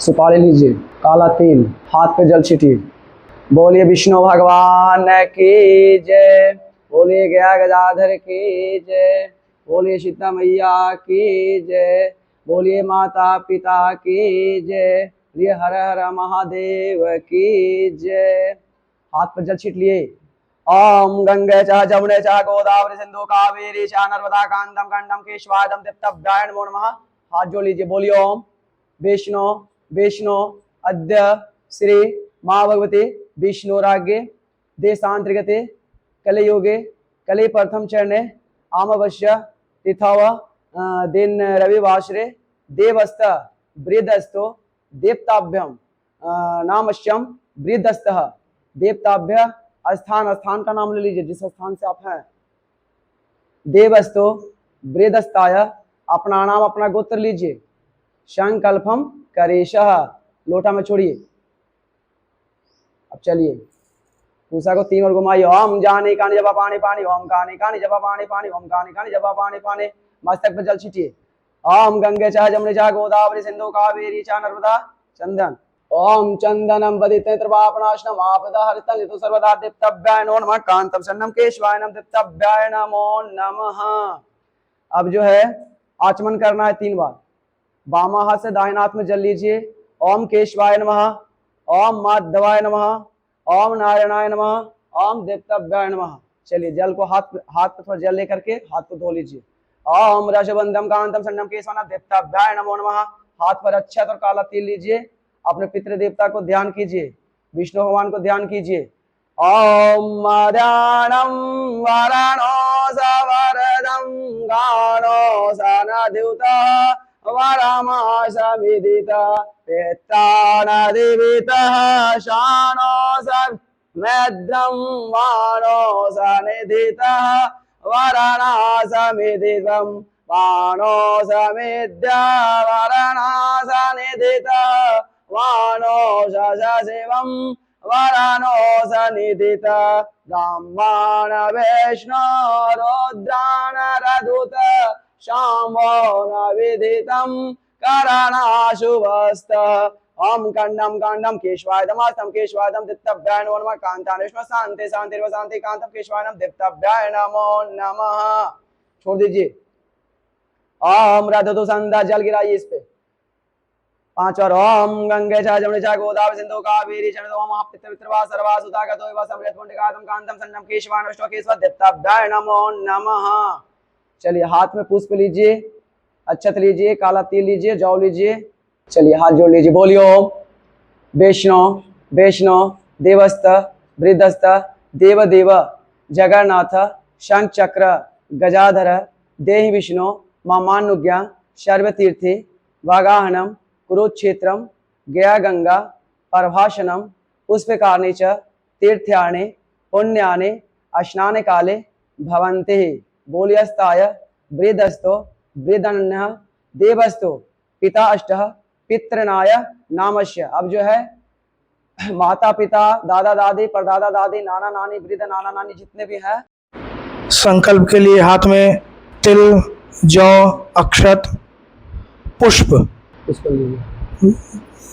सुपारी लीजिए, काला तिल, हाथ पे जल छिटिए। बोलिए विष्णु भगवान की जय, बोलिए गया गजाधर की जय, बोलिए सीता मैया की जय, बोलिए माता पिता की जय, बोलिए हर हर महादेव की जय। हाथ पर जल छिट लिए। ओम गंगे च जमुने च गोदावरी सिंधु कावेरी च नर्मदा कांदम कंडम केशवादम तप्ताभ्याय नमो नमः। हाथ जोड़ लीजिए, बोलिए ओम विष्णु विष्णु अद्य श्री माँ भगवती विष्णुराज्ञे देशांतर्गते कलयुगे कलि प्रथम चरणे अमावस्या तिथव दिन रविवासरे देवस्त वृद्धस्तो देवताभ्यम नामश्यम वृद्धस्तः देवताभ्य स्थान, स्थान का नाम ले लीजिए जिस स्थान से आप हैं। देवस्तो वृद्धस्ताय, अपना नाम अपना गोत्र लीजिए। संकल्पम करेशः, लोटा में छोड़िए। अब चलिए पूसा को 3 बार घुमाइए। ओम जाने कानी जपा पानी पानी, ओम कानी कानी जपा पानी पानी, ओम कानी कानी जपा पानी पानी। मस्तक पर जल छीटिए। ओम गंगे चाह जमुने चाह गोदावरी सिंधु कावेरी चाह नर्मदा चंदन। ओम चंदनम बदिते त्रिपापनाशनम आपदा हरितं ऋतु सर्वदा दिप्तभ्याय नमो नमः। कांतम सन्नम केशवाय नमः दिप्तभ्याय नमो नमः। अब जो है आचमन करना है 3 बार। बामा हाथ से दाहिने हाथ में जल लीजिए। ओम केशवाय नमः, ओम माधवाय नमः, ओम नारायणाय नमः, ओम देवताभ्याय नमः। चलिए जल को हाथ पर जल लेकर के हाथ को धो लीजिए। ओम रसबंधम कांतम सन्नम केशवाय देवताभ्याय नमो नमः। हाथ पर अक्षत और काला तिल लीजिए। अपने पितृ देवता को ध्यान कीजिए, विष्णु भगवान को ध्यान कीजिए। ओम मदानम वरणो सवरदम गानो सनद्युता वरमासमिदिता पेत्तानदिवितः शानो समेद्रं वाणो सनिधितः वरणासमिदितं वाणो समेद्य वरणासनिधितः वाणो शशिवं वरणो सनिधितः ब्रह्मण विष्णु रुद्रानरदूत शाम्भो न विदितं करणाशुभस्त। ओम कंडम कांडम केशवायदमास्तम केशवायदम दिप्तभ्याय नमो नमः। कांतान विष्णु शांति शांति शांति कांतम केशवायदम दिप्तभ्याय नमो नमः। छोड़ दीजिए। ओम राधतो संधा जल गिराइए इस पे 5 और। ओम गंगे च जमुने च गोदावरी सिंधु कावेरी च नर्मदा आप पितृवा सर्वा सुता गतो वा समृत पुण्यकातम कांतम सन्नम केशवान विष्णु केशव दिप्तभ्याय नमो नमः। चलिए हाथ में पुष्प लीजिए, अक्षत लीजिए, काला तिल लीजिए, जौ लीजिए। चलिए हाथ जोड़ लीजिए। बोलिए ओम विष्णु विष्णु देवस्त वृद्धस्त देवदेव जगन्नाथ शंख चक्र गजाधर देहि विष्णु मामानुज्ञा सर्वतीर्थी वागाहनम कुरुक्षेत्रम गया गंगा प्रभाषणम पुष्पकारणे च तीर्थ्यानि पुण्यानि स्नान काले भवन्ति। बोलियस्ताय वृद्धस्तो वृद्धन्यः देवस्तो पिता अष्टः पितृनाय नामस्य। अब जो है माता पिता दादा दादी परदादा दादी नाना नानी वृद्ध नाना नानी जितने भी हैं, संकल्प के लिए हाथ में तिल जौ अक्षत पुष्प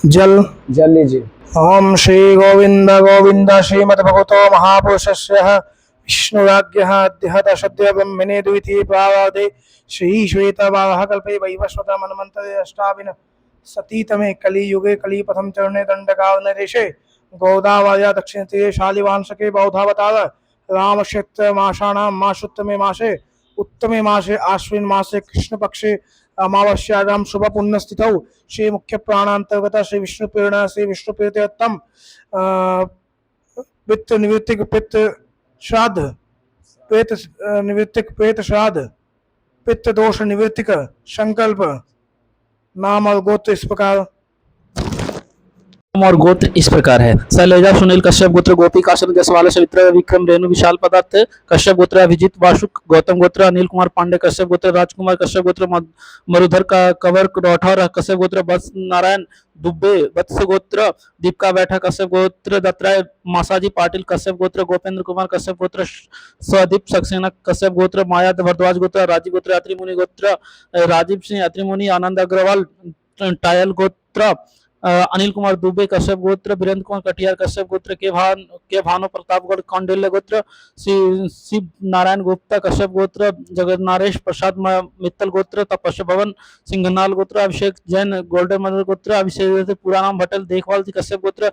जल लीजिए। ओम श्री गोविंद गोविंद श्रीमद्भगवतो महापुरुषस्य विष्णुराज्ञः अद्य सद्य ब्रह्मणे द्वितीये प्रावादे श्री श्वेतवाह कल्पे वैवस्वत मन्वन्तरे अष्टाविन सतीतमे कलियुगे कलि प्रथम चरणे दंडकारण्यदेशे गोदावरी दक्षिण तीरे शालिवांशके बौद्धावतार रामक्षेत्र मासानां मासोत्तमे मासे उत्तमे मासे आश्विन मासे कृष्ण पक्षे अमावस्यायां शुभ पुण्यस्थितौ श्री मुख्य प्राणांतर्गत श्री विष्णु प्रेरणा श्री विष्णु प्रीत्यर्थम वित्त निवृत्तिक पित्त श्राद्ध प्रेत निवृत्तिक प्रेत श्राद्ध पित्त दोष निवृत्तिक संकल्प नाम और गोत्र इस प्रकार और गोत्र इस प्रकार है। शैलजा सुनील कश्यप गोत्र गोपी काशन जसवाल सवित्र विक्रम रेणु विशाल पदार्थ कश्यप गोत्र अभिजीत वासुक गौतम गोत्र अनिल कुमार पांडे कश्यप गोत्र राजकुमार कश्यप गोत्र मरुधर का कंवर राठौर कश्यप गोत्र वत्स नारायण दुबे वत्स गोत्र दीपका बैठा कश्यप गोत्र दत्तराय मासाजी पाटिल कश्यप गोत्र गोपेंद्र कुमार कश्यप गोत्र स्वदीप सक्सेना कश्यप गोत्र माया भरद्वाज गोत्र राजीव गोत्र अत्रि मुनि गोत्र राजीव सिंह अत्रि मुनि आनंद अग्रवाल टायल गोत्र अनिल कुमार दुबे कश्यप गोत्र, वीरेंद्र कुमार कटियार कश्यप गोत्र, के भानु प्रतापगढ़ कौंडिल्य गोत्र, शिव नारायण गुप्ता कश्यप गोत्र, जगन्नारेश प्रसाद मित्तल गोत्र, तपस्या भवन सिंघनाल गोत्र, अभिषेक जैन गोल्डन मदर गोत्र, अभिषेक पूरा नाम भटल देखभाल कश्यप गोत्र,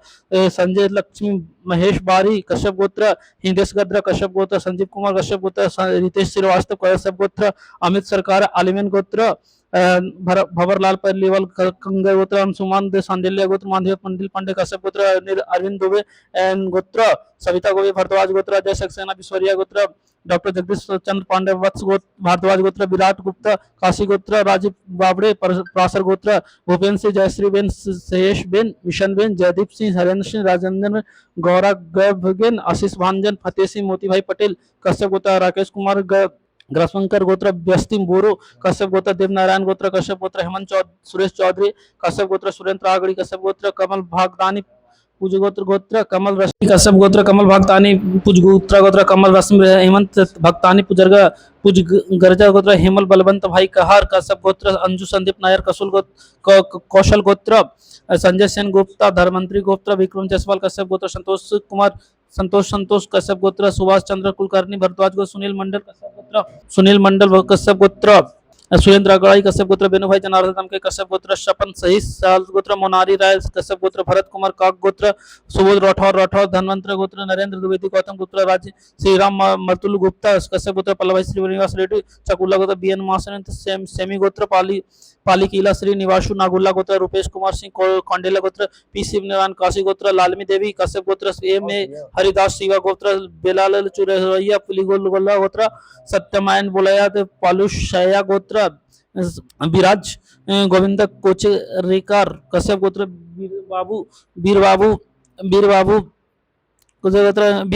संजय लक्ष्मी महेश बारी कश्यप गोत्र, हिंदेश गद्रा कश्यप गोत्र, संजीव कुमार कश्यप गोत्र, रितेश श्रीवास्तव कश्यप गोत्र, अमित सरकार आलिमन गोत्र, भंवरलाल पल्लीवाल कंगर गोत्र, अंशुमान दे सांडिल्य गोत्र, माधव मंदिल पांडे कश्यप गोत्र, अरविंद दुबे एन गोत्र, सविता गोबी भारद्वाज गोत्र, अजय सक्सेना बिस्वरिया गोत्र, डॉक्टर जगदीश चंद्र पांडे वत्स गोत्र भारद्वाज गोत्र, विराट गुप्ता काशी गोत्र, राजीव बाबड़े प्रासर गोत्र, भूपेन्द्र सिंह जयश्री बेन सहेश बेन मिशन बेन, जयदीप सिंह हरेंद्र सिंह राजेंद्र गौरा गैन, आशीष भांजन फतेह सिंह मोती भाई पटेल कश्यप गोत्र, राकेश कुमार ग्रशंकर गोत्र, व्यस्ति बोरो कश्यप गोत्र, देवनारायण गोत्र कश्यप गोत्र, हेमंत सुरेश चौधरी कश्यप गोत्र, सुरेंद्र आगड़ी कश्यप गोत्र, कमल भागदानी पूजगोत्र गोत्र, कमल रश्मि कश्यप गोत्र, कमल भक्तानी पूजगोत्र गोत्र, कमल रश्मि हेमंत भक्तानी पूजर्गा पूज गर्जा गोत्र, हेमल बलवंत भाई कहार कश्यप गोत्र, अंजू संदीप नायर कसूल गोत्र, कौशल गोत्र, संजय सेन गुप्ता धर्मंत्री गोत्र, विक्रम जायसवाल कश्यप गोत्र, संतोष कश्यप गोत्र, सुभाष चंद्र कुलकर्णी भरद्वाज गोत्र, सुनील मंडल कश्यप गोत्र, सुरेंद्र अगड़ाई कश्यप गोत्र, बेनुभाई जनार्दन के कश्यप गोत्र, शपन सही साल गोत्र, मोनारी राय कश्यप गोत्र, भरत कुमार काक गोत्र, सुबोध राठौर धनवंतर गोत्र, नरेंद्र द्विवेदी गौतम गोत्र, राज्य श्रीराम मर्तुल गुप्ता कश्यप गोत्र, पल्लभाई श्रीनिवास रेड्डी चकुला गोत्र, बीएन मासन सेमी गोत्र, पाली किला श्री निवासु नागुल्ला गोत्र, रूपेश कुमार सिंह कौंडिल्य गोत्र, पी शिवनारायण काशी गोत्र, लालमी देवी कश्यप गोत्र, एम ए हरिदास शिवा गोत्र, बेलाल चुरैया पुलिगोल्ला गोत्र, सत्यमायन बोलया पालुष शया गोत्र, विराज गोविंद कोचेरेकर कश्यप गोत्र, वीर बाबू वीर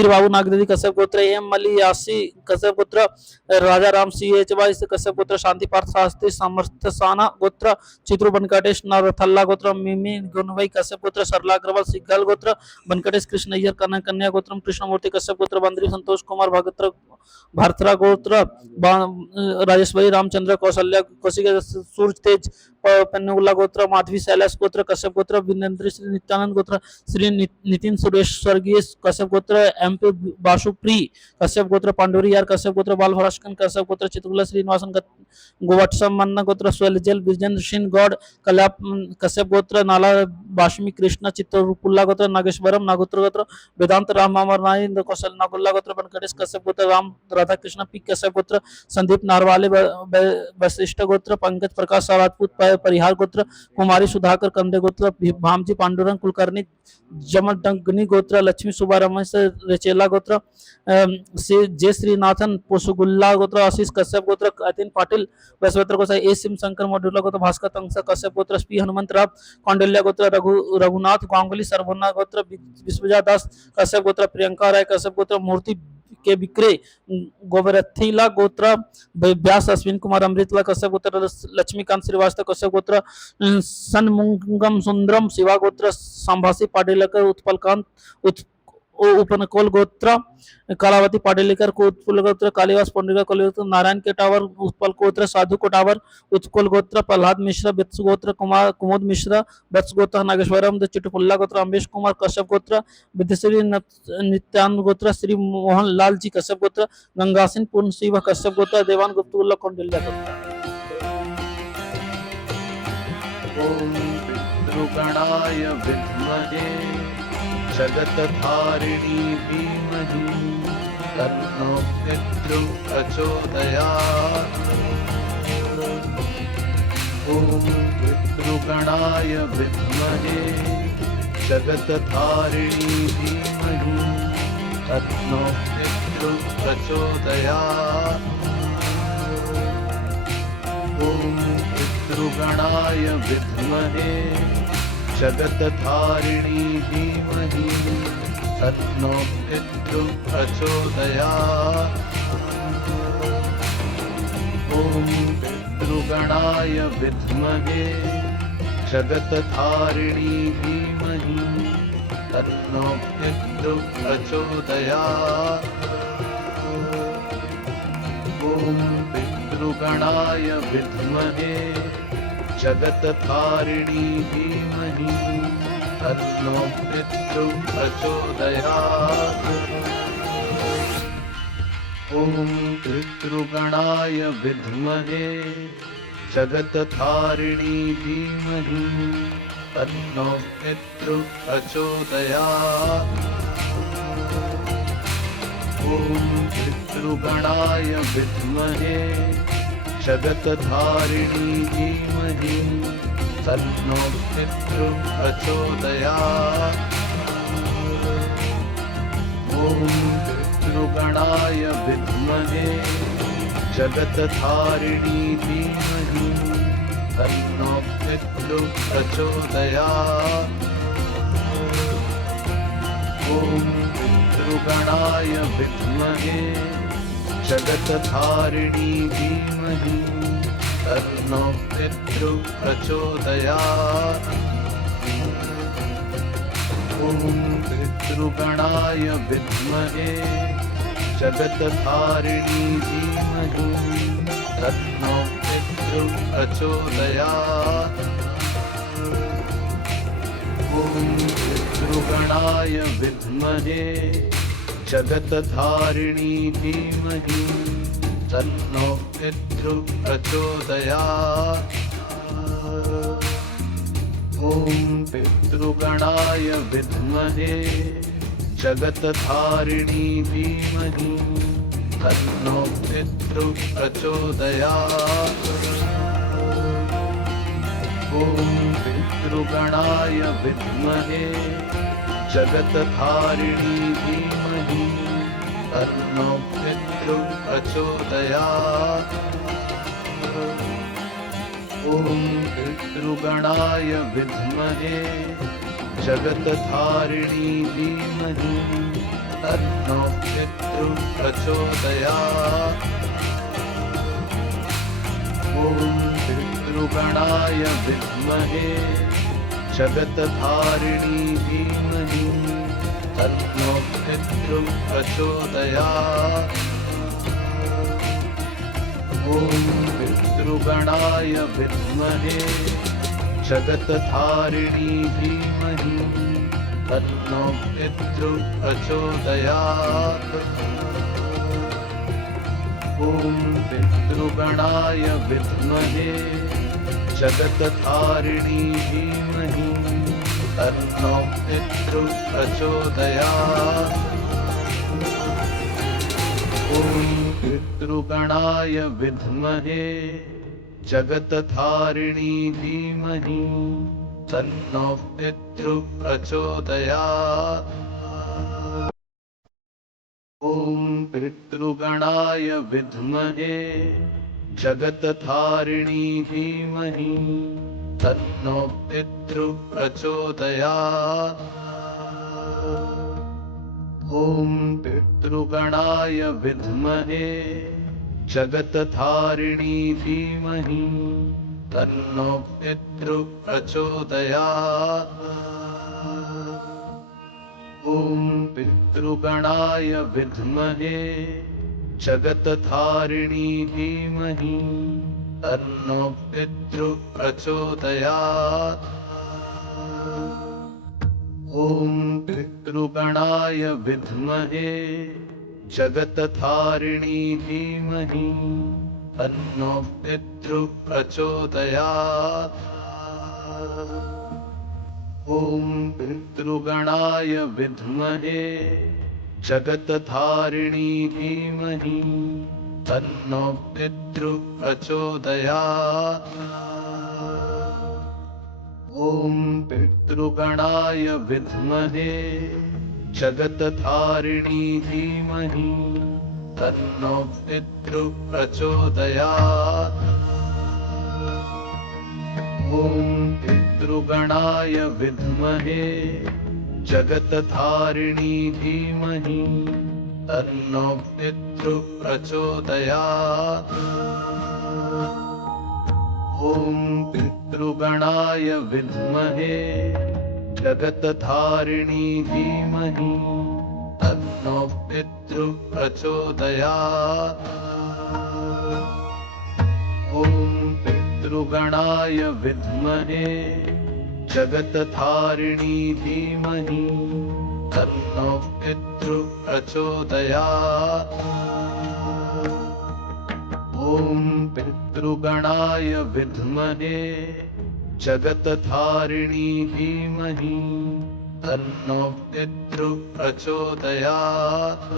बाबू नागदेवी कश्यप गोत्र, एम मली यासी कश्यप गोत्र, राजा राम सी वाइस कश्यप गोत्र, शांति पार्थ शास्त्री समर्थ साना गोत्र, चित्रु बनकटेश नरथल्ला गोत्र, मिमी गुनवई कश्यप गोत्र, सरला अग्रवाल सिग्गल गोत्र, बनकटेश कृष्ण अय्यर कन्या गोत्र, कृष्णमूर्ति कश्यप गोत्र, बंदरी संतोष कुमार भारतरा गोत्र, राजेश भाई रामचंद्र कौशल्या कौशिक सूर्य तेज पन्नुला गोत्र, माधवी शैलेश गोत्र कश्यप गोत्र, विनेन्द्र श्री नित्यानंद गोत्र, श्री नितिन सुरेश स्वर्गीय कश्यप गोत्र, एमपी बासुप्री कश्यप गोत्र, पांडुरी यार कश्यप गोत्र, बालभराशकन कश्यप गोत्र, चित्रकुला श्रीनिवासन गोवत्सम मन्ना गोत्र, स्वलजल विजेंद्र सिंह गौड़ कल्याप कश्यप गोत्र, नाला बाशमी कृष्ण चित्रपुल्ला गोत्र, नागेश्वरम नागोत्र गोत्र, वेदांत राम अमर नारायण कौशल नागुल्ला गोत्र, बनकटेश कश्यप गोत्र, राम राधा कृष्ण पी कश्यप गोत्र, संदीप नारवाले वशिष्ठ गोत्र, पंकज प्रकाश राजपूत परिहार गोत्र, कुमारी सुधाकर कंदे गोत्र, भामजी पांडुरंग कुलकर्णी जमदग्नि गोत्र, लक्ष्मी सुब्बारमण्य रेचेला गोत्र, जे श्रीनाथन पोसुगुल्ला गोत्र, आशीष कश्यप गोत्र, अतिन पाटिल वैश्वत्र गोत्र, ए सिम शंकर मडुला गोत्र, भास्कर तंसा कश्यप गोत्र, पी हनुमंत राव कौंडिल्य गोत्र, रघुनाथ गांगुली सरभुना गोत्र, विश्वजा दास कश्यप गोत्र, प्रियंका राय कश्यप गोत्र, मूर्ति के विक्रय गोवरथिला गोत्र, व्यास अश्विन कुमार अमृतला कश्यप गोत्र, लक्ष्मीकांत श्रीवास्तव कश्यप गोत्र, सन्मुंगम सुंदरम शिवा गोत्र, संभाषी पाटिलकर उत्पलकांत उपनकोल गोत्र, कलावती पाटिलकर को उत्पल गोत्र, कालिदास पंडित गोत्र, नारायण के टावर उत्पल गोत्र, साधु कोटावर उत्पल गोत्र, प्रहलाद मिश्रा वत्स गोत्र, कुमुद मिश्रा वत्स गोत्र, नागेश्वरम चिटपुल्ला गोत्र, अम्बेश कुमार कश्यप गोत्र, विद्यश्री नित्यानंद गोत्र, श्री मोहन लाल जी कश्यप गोत्र, गंगासिंह पूर्ण शिव कश्यप गोत्र, देवान गुप्तुल्ला कौंडिल्य गोत्र। ओम पितृगणाय विद्महे जगत्तारिणी धीमहि तन्नो पितृ प्रचोदयात्। ओम पितृगणाय विद्महे जगत्तारिणी धीमहि तन्नो पितृ प्रचोदयात्। ओम पितृगणाय विद्महे जगत्तारिणी धीमहि तन्नो पितृ प्रचोदयात्। ओम पितृगणाय विद्महे जगत्तारिणी धीमहि तन्नो पितृ प्रचोदयात्। ओम पितृगणाय विद्महे जगत्तारिणी धीमहि तन्नो पितृ प्रचोदयात्। ॐ पितृगणाय विद्महे जगत्तारिणी धीमहि तन्नो पितृ प्रचोदयात्। ॐ पितृगणाय विद्महे जगत्तारिणी धीमहि तन्नो पितृ प्रचोदयात्। ॐ पितृगणाय विद्महे जगत्तारिणी धीमहि तन्नो पितृ प्रचोदयात्। ॐ पितृगणाय विद्महे जगत्तारिणी धीमहि तन्नो पितृ प्रचोदयात्। ॐ पितृगणाय विद्महे जगत्तारिणी धीमहि तन्नो पितृ प्रचोदयात्। ॐ पितृगणाय विद्महे जगत्तारिणी धीमहि तन्नो पितृ प्रचोदयात्। ॐ पितृगणाय विद्महे जगत्तारिणी धीमहि तन्नो पितृ प्रचोदयात्। ॐ पितृगणाय विद्महे जगत्तारिणी धीमहि तन्नो पितृ प्रचोदयात्। ॐ पितृगणाय विद्महे जगत्तारिणी धीमहि तन्नो पितृ प्रचोदयात्। ॐ पितृगणाय विद्महे जगत्तारिणी धीमहि तन्नो पितृ प्रचोदयात्। ॐ पितृगणाय विद्महे जगत्तारिणी धीमहि तन्नो पितृ प्रचोदयात्। ॐ पितृगणाय विद्महे जगत्तारिणी धीमहि तन्नो पितृ प्रचोदयात्। ॐ पितृगणाय विद्महे जगत्तारिणी धीमहि तन्नो पितृ प्रचोदयात्। ॐ पितृगणाय विद्महे जगत्तारिणी धीमहि तन्नो पितृ प्रचोदयात्। ॐ पितृगणाय विद्महे जगत्तारिणी धीमहि तन्नो पितृ प्रचोदयात्। ॐ पितृगणाय विद्महे जगत्तारिणी धीमहि तन्नो पितृ प्रचोदयात्। ॐ पितृगणाय विद्महे जगत्तारिणी धीमहि तन्नो पितृ प्रचोदयात्। ॐ पितृगणाय विद्महे जगत्तारिणी धीमहि तन्नो पितृ प्रचोदयात्। ॐ पितृगणाय विद्महे जगत्तारिणी धीमहि तन्नो पितृ प्रचोदयात्। ॐ पितृगणाय विद्महे जगत्तारिणी धीमहि तन्नो पितृ प्रचोदयात्। ॐ पितृगणाय विद्महे जगत्तारिणी धीमहि तन्नो पितृ प्रचोदयात्। ॐ पितृगणाय विद्महे जगत्तारिणी धीमहि तन्नो पितृ प्रचोदयात्। ॐ पितृगणाय विद्महे जगत्तारिणी धीमहि तन्नो पितृ प्रचोदयात्।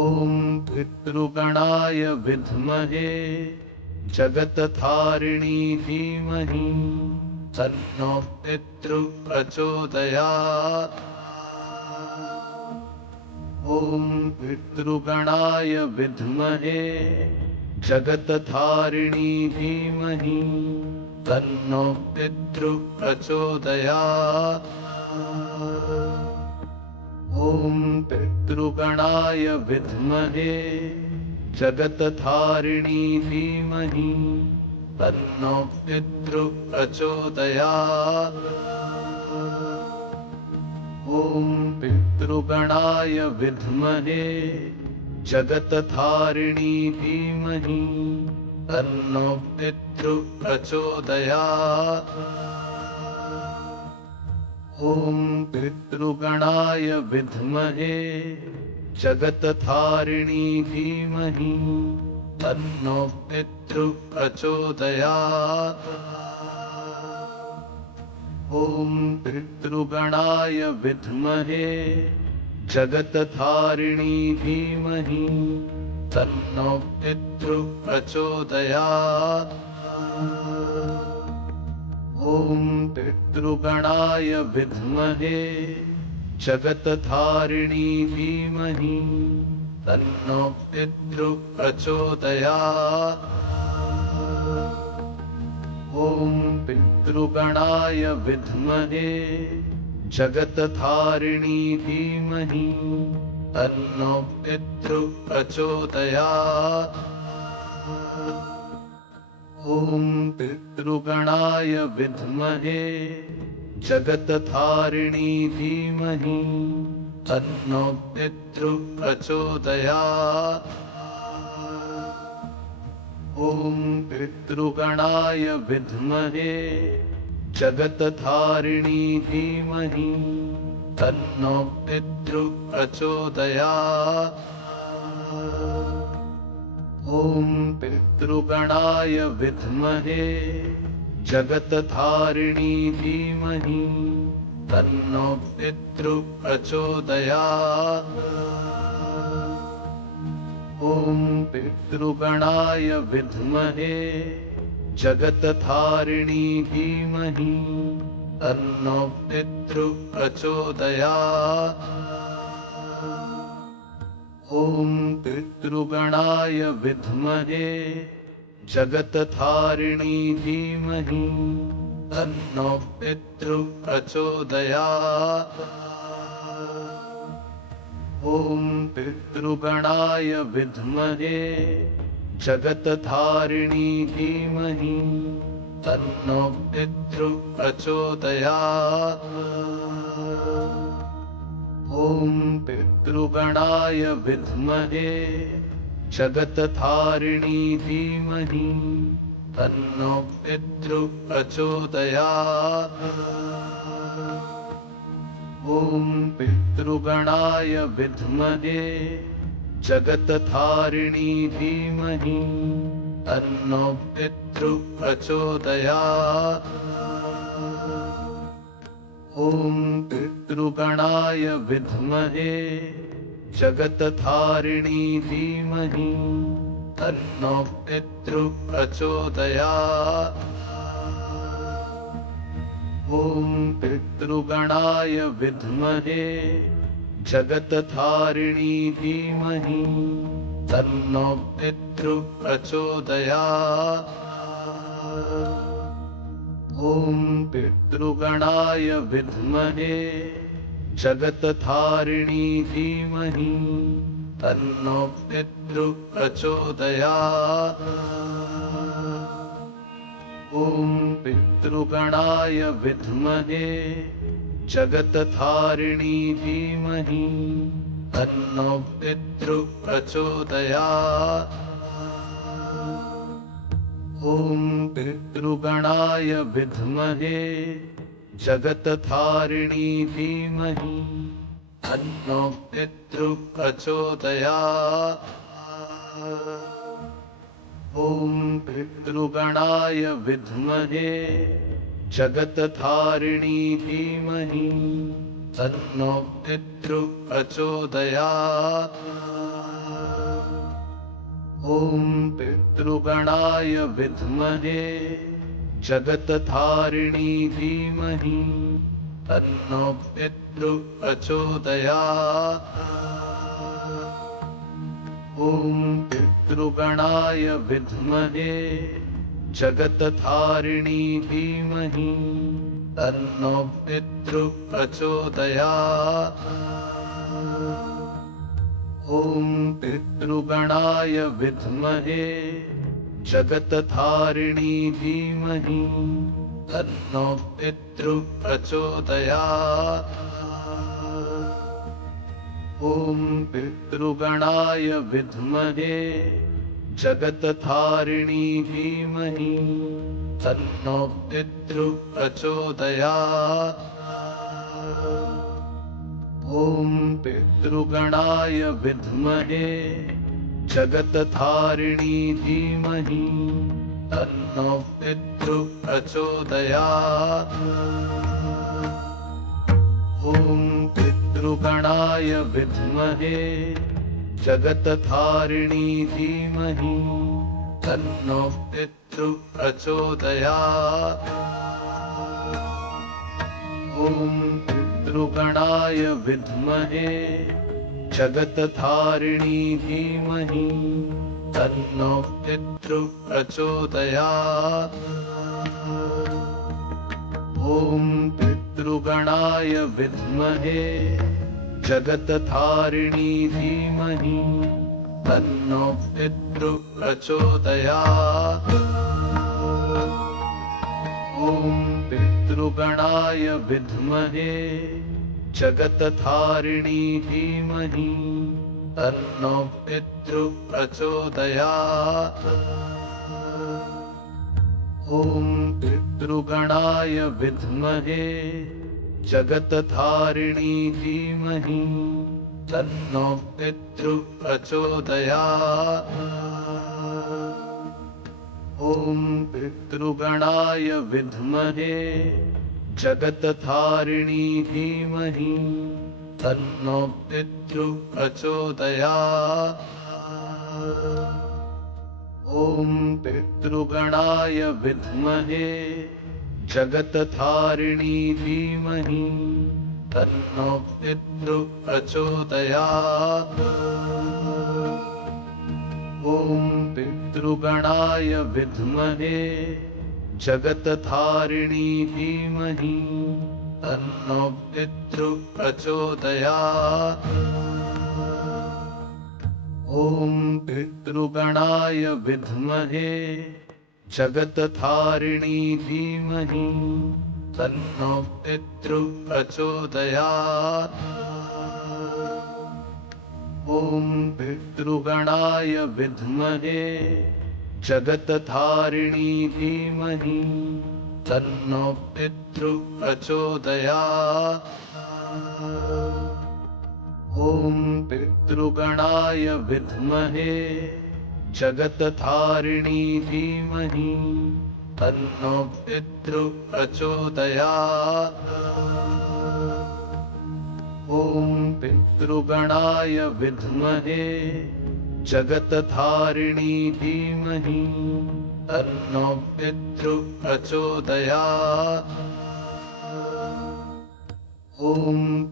ॐ पितृगणाय विद्महे जगत्तारिणी धीमहि तन्नो पितृ प्रचोदयात्। ॐ पितृगणाय विद्महे जगत्तारिणी धीमहि तन्नो पितृ प्रचोदयात्। ॐ पितृगणाय विद्महे जगत्तारिणी धीमहि तन्नो पितृ प्रचोदयात्। ॐ पितृगणाय विद्महे जगत्तारिणी धीमहि तन्नो पितृ प्रचोदयात्। ॐ पितृगणाय विद्महे जगत्तारिणी धीमहि तन्नो पितृ प्रचोदयात्। ॐ पितृगणाय विद्महे जगत्तारिणी धीमहि तन्नो पितृ प्रचोदयात्। ॐ पितृगणाय विद्महे जगत्तारिणी धीमहि तन्नो पितृ प्रचोदयात्। ॐ पितृगणाय विद्महे जगत्तारिणी धीमहि तन्नो पितृ प्रचोदयात्। ॐ पितृगणाय विद्महे जगत्तारिणी धीमहि तन्नो पितृ प्रचोदयात्। ॐ पितृगणाय विद्महे जगत्तारिणी धीमहि तन्नो पितृ प्रचोदयात्। ॐ पितृगणाय विद्महे जगत्तारिणी धीमहि तन्नो पितृ प्रचोदयात्। ॐ पितृगणाय विद्महे जगत्तारिणी धीमहि तन्नो पितृ प्रचोदयात्। ॐ पितृगणाय विद्महे जगत्तारिणी धीमहि तन्नो पितृ प्रचोदयात्। ॐ पितृगणाय विद्महे जगत्तारिणी धीमहि तन्नो पितृ प्रचोदयात्। ॐ पितृगणाय विद्महे जगत्तारिणी धीमहि तन्नो पितृ प्रचोदयात्। ॐ पितृगणाय विद्महे जगत्तारिणी धीमहि तन्नो पितृ प्रचोदयात्। ॐ पितृगणाय विद्महे जगत्तारिणी धीमहि तन्नो पितृ प्रचोदयात्। ॐ पितृगणाय विद्महे जगत्तारिणी धीमहि तन्नो पितृ प्रचोदयात्। ॐ पितृगणाय विद्महे जगत्तारिणी धीमहि तन्नो पितृ प्रचोदयात्। ॐ पितृगणाय विद्महे जगत्तारिणी धीमहि तन्नो पितृ प्रचोदयात्। ॐ पितृगणाय विद्महे जगत्तारिणी धीमहि तन्नो पितृप्रचोदयात्। ॐ पितृगणाय विद्महे जगत्तारिणी धीमहि तन्नो पितृप्रचोदयात्। ॐ पितृगणाय विद्महे जगत्तारिणी धीमहि तन्नो पितृप्रचोदयात्। ॐ पितृगणाय विद्महे जगत्तारिणी धीमहि तन्नो पितृप्रचोदयात्। ॐ पितृगणाय विद्महे जगत्तारिणी धीमहि तन्नो पितृप्रचोदयात्। ॐ पितृगणाय विद्महे जगत्तारिणी धीमहि तन्नो पितृप्रचोदयात्। ॐ पितृगणाय विद्महे जगत्तारिणी धीमहि तन्नो पितृप्रचोदयात्। ॐ पितृगणाय विद्महे जगत्तारिणी धीमहि तन्नो पितृप्रचोदयात्। ॐ पितृगणाय विद्महे जगत्तारिणी धीमहि तन्नो पितृप्रचोदयात्। ॐ पितृगणाय विद्महे जगत्तारिणी धीमहि तन्नो पितृप्रचोदयात्। ॐ पितृगणाय विद्महे जगत्तारिणी धीमहि तन्नो पितृप्रचोदयात्। ॐ पितृगणाय विद्महे जगत्तारिणी धीमहि तन्नो पितृप्रचोदयात्। ॐ पितृगणाय विद्महे जगत्तारिणी धीमहि तन्नो पितृप्रचोदयात्। ॐ पितृगणाय विद्महे जगत्तारिणी धीमहि तन्नो पितृप्रचोदयात्। ॐ पितृगणाय विद्महे जगत्तारिणी धीमहि तन्नो पितृप्रचोदयात्। ॐ पितृगणाय विद्महे जगत्तारिणी धीमहि तन्नो पितृप्रचोदयात्। ॐ पितृगणाय विद्महे जगत्तारिणी धीमहि तन्नो पितृप्रचोदयात्। ॐ पितृगणाय विद्महे जगत्तारिणी धीमहि तन्नो पितृप्रचोदयात्। ॐ पितृगणाय विद्महे जगत्तारिणी धीमहि तन्नो पितृप्रचोदयात्। ॐ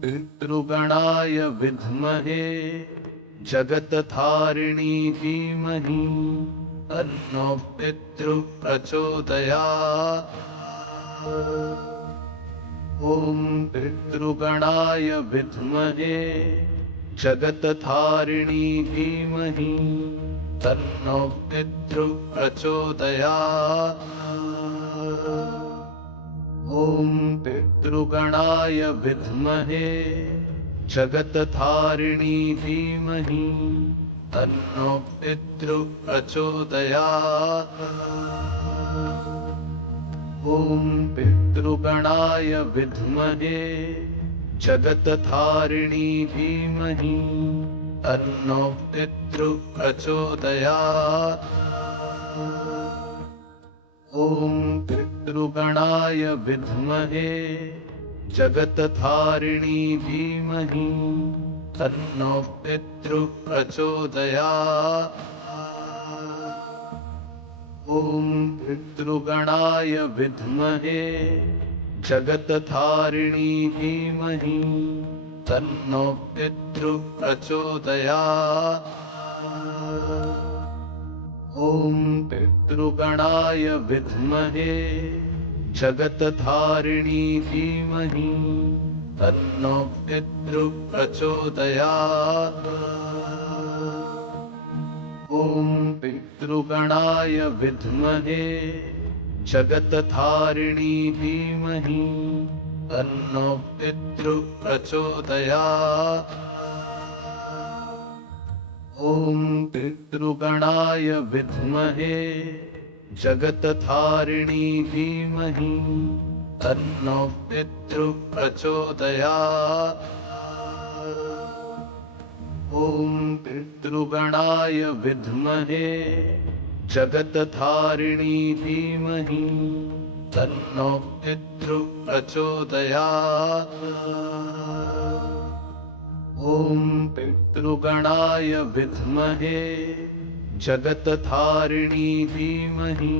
पितृगणाय विद्महे जगत्तारिणी धीमहि तन्नो पितृप्रचोदयात्। ॐ पितृगणाय विद्महे जगत्तारिणी धीमहि तन्नो पितृप्रचोदयात्। ॐ पितृगणाय विद्महे जगत्तारिणी धीमहि तन्नो पितृ प्रचोदयात्। ॐ पितृगणाय विद्महे जगत्तारिणी धीमहि तन्नो पितृ प्रचोदयात्। ॐ पितृगणाय विद्महे जगत्तारिणी धीमहि तन्नो पितृ प्रचोदयात्। ॐ पितृगणाय विद्महे जगत्तारिणी धीमहि तन्नो पितृ प्रचोदयात्। ॐ पितृगणाय विद्महे जगत्तारिणी धीमहि तन्नो पितृ प्रचोदयात्। ॐ पितृगणाय विद्महे जगत्तारिणी धीमहि तन्नो पितृ प्रचोदयात्। ॐ पितृगणाय विद्महे जगत्तारिणी धीमहि तन्नो पितृ प्रचोदयात्। ॐ पितृगणाय विद्महे जगत्तारिणी धीमहि तन्नो पितृ प्रचोदयात्। ॐ पितृगणाय विद्महे जगत्तारिणी धीमहि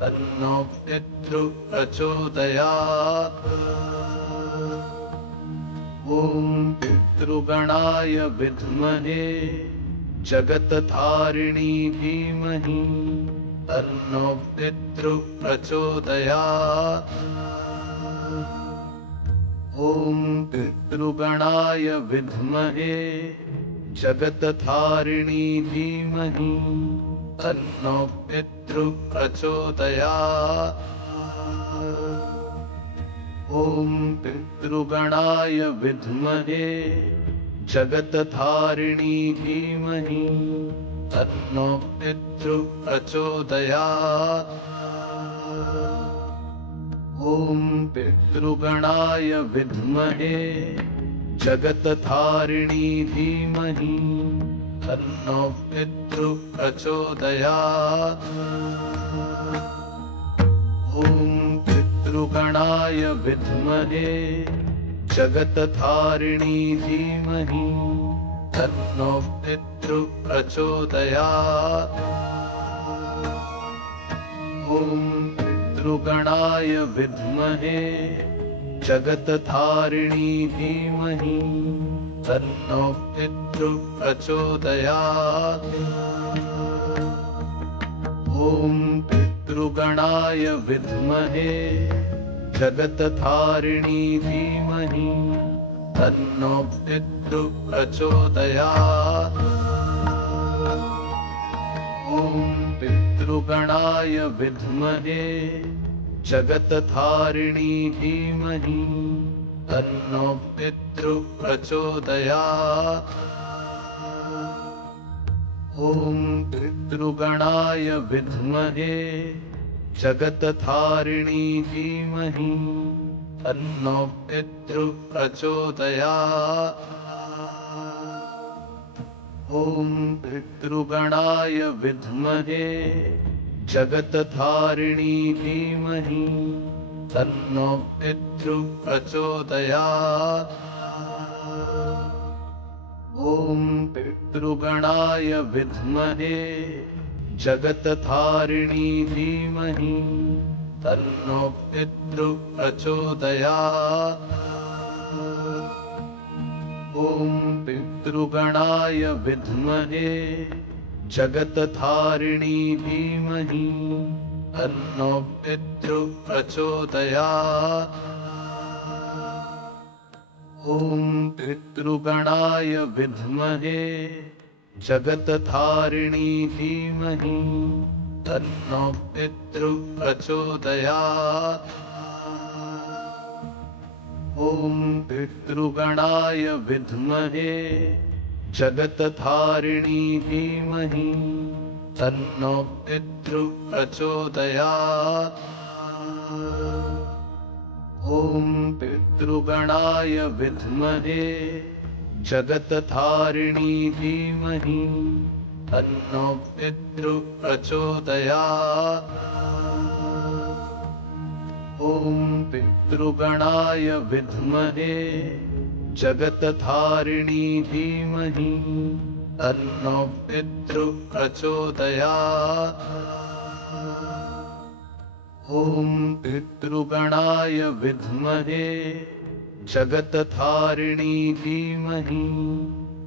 तन्नो पितृ प्रचोदयात्। ॐ पितृगणाय विद्महे जगत्तारिणी धीमहि तन्नो पितृ प्रचोदयात्। ॐ पितृगणाय विद्महे जगत्तारिणी धीमहि तन्नो पितृ प्रचोदयात्। ॐ पितृगणाय विद्महे जगत्तारिणी धीमहि तन्नो पितृ प्रचोदयात्। ॐ पितृगणाय विद्महे जगत्तारिणी धीमहि तन्नो पितृ प्रचोदयात्। ॐ पितृगणाय विद्महे जगत्तारिणी धीमहि तन्नो पितृ प्रचोदयात्। ॐ पितृगणाय विद्महे जगत्तारिणी धीमहि तन्नो पितृ प्रचोदयात्। ॐ पितृगणाय विद्महे जगत्तारिणी धीमहि तन्नो पितृ प्रचोदयात्। ॐ पितृगणाय विद्महे जगत्तारिणी धीमहि तन्नो पितृ प्रचोदयात्। ॐ पितृगणाय विद्महे जगत्तारिणी धीमहि तन्नो पितृ प्रचोदयात्। ॐ पितृगणाय विद्महे जगत्तारिणी धीमहि तन्नो पितृ प्रचोदयात्। ॐ पितृगणाय विद्महे जगत्तारिणी धीमहि तन्नो पितृ प्रचोदयात्। ॐ पितृगणाय विद्महे जगत्तारिणी धीमहि तन्नो पितृ प्रचोदयात्। ॐ पितृगणाय विद्महे जगत्तारिणी धीमहि तन्नो पितृ प्रचोदयात्। ॐ पितृगणाय विद्महे जगतधारिणी धीमहि तन्नो पितृप्रचोदयात्। ॐ पितृगणाय विद्महे जगतधारिणी धीमहि तन्नो पितृप्रचोदयात्। ॐ पितृगणाय विद्महे जगतधारिणी धीमहि तन्नो पितृप्रचोदयात्। ॐ पितृगणाय विद्महे जगतधारिणी धीमहि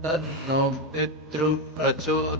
तन्नो पितृप्रचोदयात्।